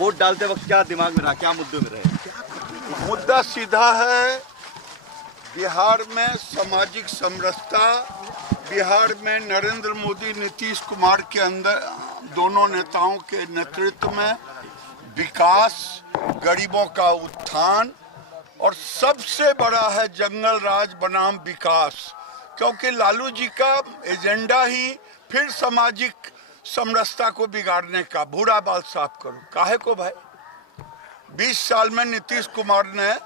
Vote डालते वक्त क्या दिमाग में रहा, क्या मुद्दे में रहे? मुद्दा सीधा है, बिहार में सामाजिक समरसता, बिहार में नरेंद्र मोदी नीतीश कुमार के अंदर दोनों नेताओं के नेतृत्व में विकास, गरीबों का उत्थान और सबसे बड़ा है जंगल राज बनाम विकास, क्योंकि लालू जी का एजेंडा ही फिर सामाजिक समरसता को बिगाड़ने का। बुरा बाल साफ करो, काहे को भाई? 20 साल में नीतीश कुमार ने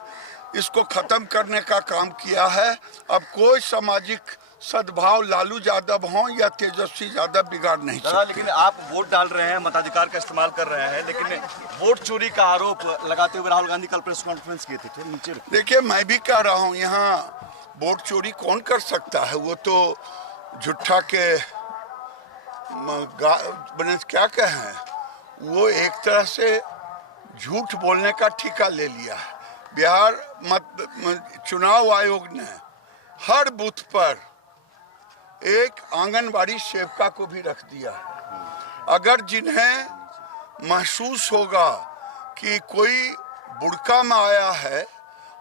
इसको खत्म करने का काम किया है। अब कोई सामाजिक सद्भाव लालू यादव हो या तेजस्वी यादव बिगाड़ नहीं सकते। लेकिन आप वोट डाल रहे हैं, मताधिकार का इस्तेमाल कर रहे हैं, लेकिन वोट चोरी का आरोप लगाते हुए राहुल गांधी कल प्रेस कॉन्फ्रेंस किए थे नीचे। देखिए, मैं भी कह रहा हूँ, यहाँ वोट चोरी कौन कर सकता है? वो तो झूठा के क्या कहें, वो एक तरह से झूठ बोलने का ठेका ले लिया है। बिहार चुनाव आयोग ने हर बूथ पर एक आंगनबाड़ी सेविका को भी रख दिया है। अगर जिन्हें महसूस होगा कि कोई बुड़का में आया है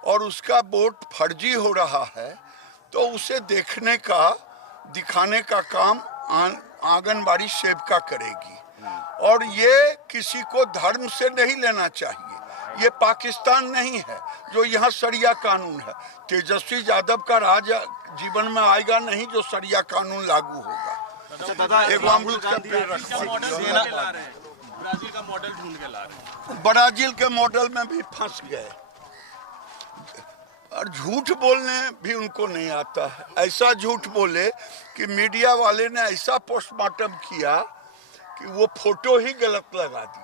और उसका वोट फर्जी हो रहा है, तो उसे देखने का, दिखाने का काम आंगनबाड़ी सेविका करेगी। और ये किसी को धर्म से नहीं लेना चाहिए। ये पाकिस्तान नहीं है जो यहाँ शरिया कानून है। तेजस्वी यादव का राज जीवन में आएगा नहीं जो शरिया कानून लागू होगा। एक अमरूद का पेड़ ब्राजील का मॉडल ढूंढ के ला रहे हैं। ब्राजील के मॉडल में भी फंस गए और झूठ बोलने भी उनको नहीं आता है। ऐसा झूठ बोले कि मीडिया वाले ने ऐसा पोस्टमार्टम किया कि वो फोटो ही गलत लगा दिए।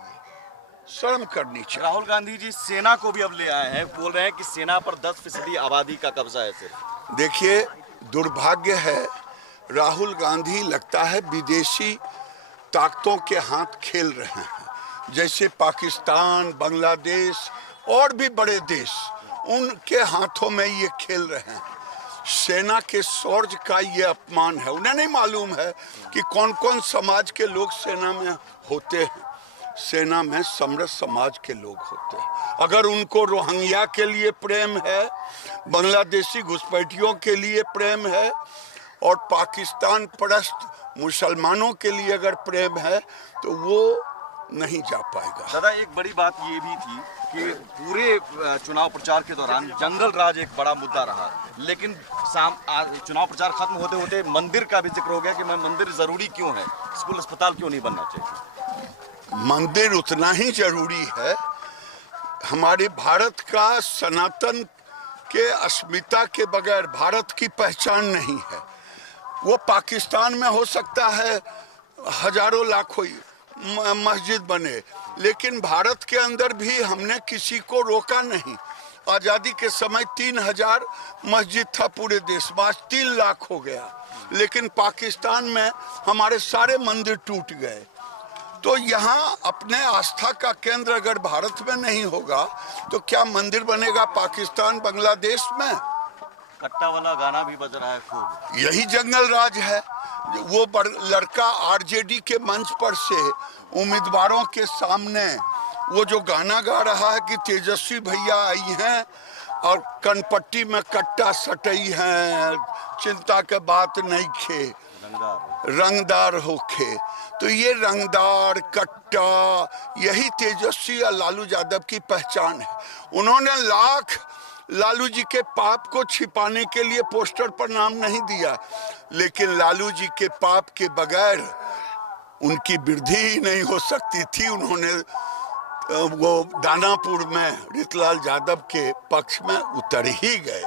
शर्म करनी चाहिए। राहुल गांधी जी सेना को भी अब ले आए हैं, बोल रहे हैं कि सेना पर 10% आबादी का कब्जा है सिर्फ। देखिए, दुर्भाग्य है, राहुल गांधी लगता है विदेशी ताकतों के हाथ खेल रहे हैं। जैसे पाकिस्तान, बांग्लादेश और भी बड़े देश, उनके हाथों में ये खेल रहे हैं। सेना के शौर्य का ये अपमान है। उन्हें नहीं मालूम है कि कौन कौन समाज के लोग सेना में होते हैं। सेना में समरस समाज के लोग होते हैं। अगर उनको रोहिंग्या के लिए प्रेम है, बांग्लादेशी घुसपैठियों के लिए प्रेम है और पाकिस्तान परस्त मुसलमानों के लिए अगर प्रेम है, तो वो नहीं जा पाएगा। दादा, एक बड़ी बात ये भी थी कि पूरे चुनाव प्रचार के दौरान जंगल राज एक बड़ा मुद्दा रहा, लेकिन चुनाव प्रचार खत्म होते होते मंदिर का भी जिक्र हो गया कि मंदिर जरूरी क्यों है, स्कूल अस्पताल क्यों नहीं बनना चाहिए? मंदिर उतना ही जरूरी है। हमारे भारत का सनातन के अस्मिता के बगैर भारत की पहचान नहीं है। वो पाकिस्तान में हो सकता है हजारों लाखों मस्जिद बने, लेकिन भारत के अंदर भी हमने किसी को रोका नहीं। आज़ादी के समय 3000 मस्जिद था पूरे देश में, आज 3 लाख हो गया। लेकिन पाकिस्तान में हमारे सारे मंदिर टूट गए। तो यहाँ अपने आस्था का केंद्र अगर भारत में नहीं होगा, तो क्या मंदिर बनेगा पाकिस्तान, बांग्लादेश में? कट्टा वाला गाना भी बज रहा है खूब। यही जंगल राज है। वो लड़का आरजेडी के मंच पर से उम्मीदवारों के सामने वो जो गाना गा रहा है कि तेजस्वी भैया आई हैं और कनपट्टी में कट्टा सटई हैं, चिंता के बात नहीं खे, रंगदार होके। तो ये रंगदार, कट्टा, यही तेजस्वी और लालू यादव की पहचान है। उन्होंने लाख लालू जी के पाप को छिपाने के लिए पोस्टर पर नाम नहीं दिया, लेकिन लालू जी के पाप के बगैर उनकी वृद्धि ही नहीं हो सकती थी। उन्होंने वो दानापुर में रीतलाल यादव के पक्ष में उतर ही गए।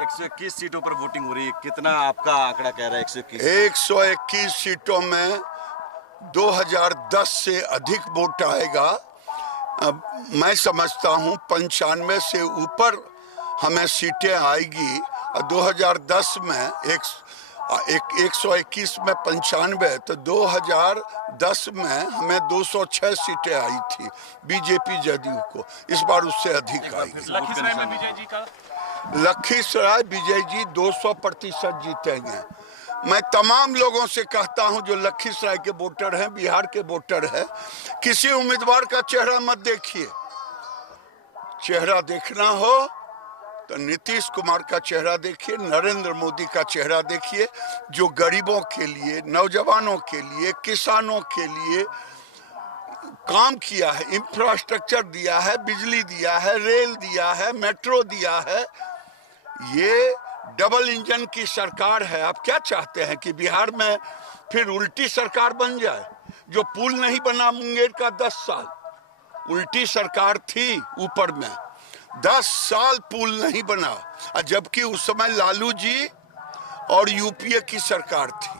121 सीटों पर वोटिंग हो रही है, कितना आपका आंकड़ा कह रहा है? 121 सीटों में 2010 से अधिक वोट आएगा। मैं समझता हूँ 95 से ऊपर हमें सीटें आएगी। 2010 में 121 में 95, तो 2010 में हमें 206 सीटें आई थी बीजेपी जदयू को। इस बार उससे अधिक आएगी। लखीसराय में विजय जी का लखीसराय विजय जी 200% जीतेंगे। मैं तमाम लोगों से कहता हूं जो लखीसराय के वोटर हैं, बिहार के वोटर हैं, किसी उम्मीदवार का चेहरा मत देखिए। चेहरा देखना हो तो नीतीश कुमार का चेहरा देखिए, नरेंद्र मोदी का चेहरा देखिए, जो गरीबों के लिए, नौजवानों के लिए, किसानों के लिए काम किया है, इंफ्रास्ट्रक्चर दिया है, बिजली दिया है, रेल दिया है, मेट्रो दिया है। ये डबल इंजन की सरकार है। आप क्या चाहते हैं कि बिहार में फिर उल्टी सरकार बन जाए? जो पुल नहीं बना मुंगेर का 10 साल, उल्टी सरकार थी ऊपर में, 10 साल पुल नहीं बना, जबकि उस समय लालू जी और यूपीए की सरकार थी।